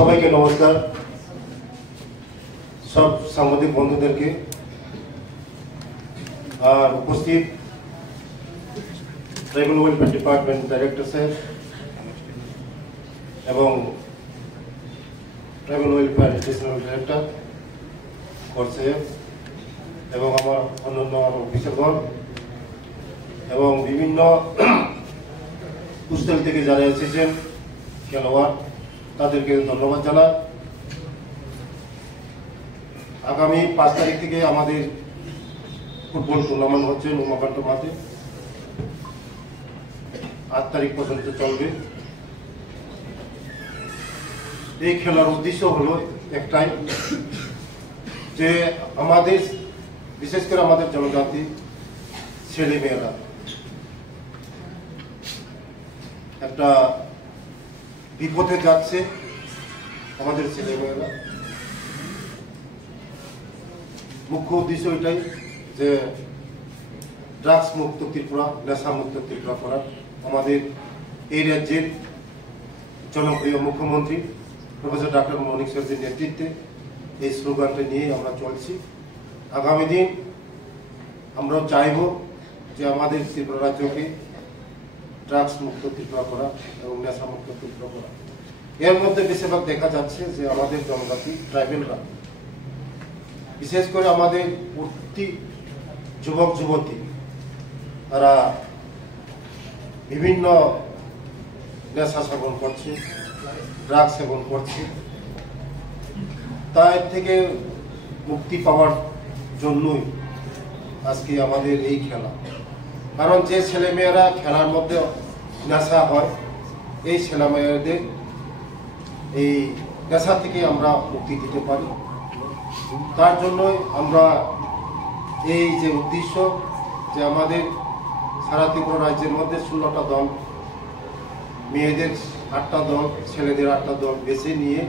সবাইকে নমস্কার। সব সাংবাদিক বন্ধুদেরকে আর উপস্থিত ট্রাইবাল ওয়েলফেয়ার ডিপার্টমেন্ট ডাইরেক্টর সাহেব এবং ট্রাইবাল ওয়েলফেয়ার এডিশনাল ডাইরেক্টর সাহেব এবং আমার অন্যান্য অফিসারগণ এবং বিভিন্ন হোস্টেল থেকে যারা এসেছেন খেলোয়াড় তাদেরকে ধন্যবাদ জানাই। আগামী 5 তারিখ থেকে আমাদের ফুটবল টুর্নামেন্ট হচ্ছে উমাকান্ত মাঠে, 8 তারিখ পর্যন্ত চলবে। এই খেলার উদ্দেশ্য হলো একটাই, যে আমাদের বিশেষ করে আমাদের জনজাতি ছেলেমেয়েরা একটা বিপথে যাচ্ছে। আমাদের ছেলেমেয়েরা মুখ্য উদ্দেশ্য এটাই যে ড্রাগস মুক্ত ত্রিপুরা, নেশা মুক্ত ত্রিপুরা করা। আমাদের এই রাজ্যের জনপ্রিয় মুখ্যমন্ত্রী প্রফেসর ডক্টর মনিক সরজির নেতৃত্বে এই স্লোগানটা নিয়ে আমরা চলছি। আগামী দিন আমরা চাইব যে আমাদের ত্রিপুরা রাজ্যকে ড্রাগস মুক্ত ত্রিপুরা করা এবং নেশা মুক্ত ত্রিপুরা করা। এর মধ্যে বেশিরভাগ দেখা যাচ্ছে যে আমাদের জনজাতি ট্রাইবেলরা, বিশেষ করে আমাদের প্রতি যুবক যুবতী, তারা বিভিন্ন নেশা সেবন করছে, ড্রাগস সেবন করছে। তার থেকে মুক্তি পাওয়ার জন্যই আজকে আমাদের এই খেলা। কারণ যে ছেলেমেয়েরা খেলার মধ্যে নেশা হয়, এই ছেলেমেয়েদের এই নেশা থেকে আমরা মুক্তি দিতে পারি। তার জন্যই আমরা এই যে উদ্দেশ্য, যে আমাদের সারা ত্রিপুরা রাজ্যের মধ্যে 16টা দল, মেয়েদের 8টা দল, ছেলেদের 8টা দল বেছে নিয়ে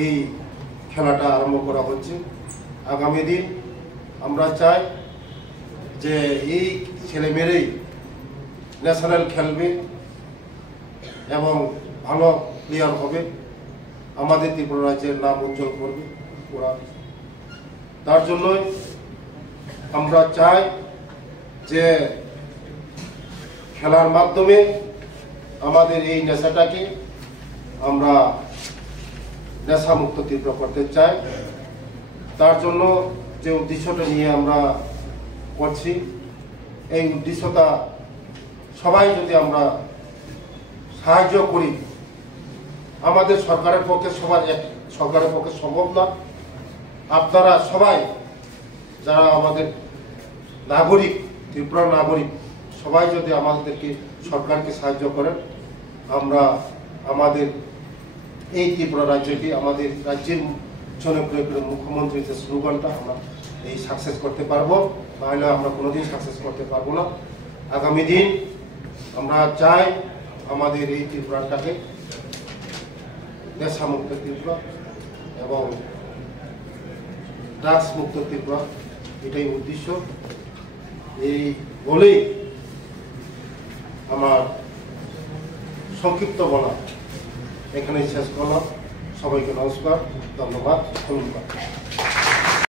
এই খেলাটা আরম্ভ করা হচ্ছে। আগামী দিন আমরা চাই যে এই ছেলেমেয়েরাই ন্যাশনাল খেলবে এবং ভালো প্লেয়ার হবে, আমাদের ত্রিপুরা রাজ্যের নাম উজ্জ্বল করবে ওরা। তার জন্যই আমরা চাই যে খেলার মাধ্যমে আমাদের এই নেশাটাকে আমরা নেশামুক্ত ত্রিপুরা করতে চাই। তার জন্য যে উদ্দেশ্যটা নিয়ে আমরা করছি, এই উদ্দেশ্যটা সবাই যদি আমরা সাহায্য করি, আমাদের সরকারের পক্ষে সরকারের পক্ষে সম্ভব না। আপনারা সবাই যারা আমাদের নাগরিক, ত্রিপুরার নাগরিক, সবাই যদি আমাদেরকে সরকারকে সাহায্য করেন, আমরা আমাদের এই ত্রিপুরা রাজ্যকে, আমাদের রাজ্যের জনপ্রিয় মুখ্যমন্ত্রীর যে স্লোগানটা, আমরা এই সাকসেস করতে পারবো। নাহলে আমরা কোনোদিন সাকসেস করতে পারবো না। আগামী দিন আমরা চাই আমাদের এই ত্রিপুরাটাকে নেশামুক্ত ত্রিপুরা এবং ড্রাগস মুক্ত ত্রিপুরা, এটাই উদ্দেশ্য। এই বলেই আমার সংক্ষিপ্ত বলা এখানে শেষ করলাম। সবাইকে নমস্কার, ধন্যবাদ, ধন্যবাদ।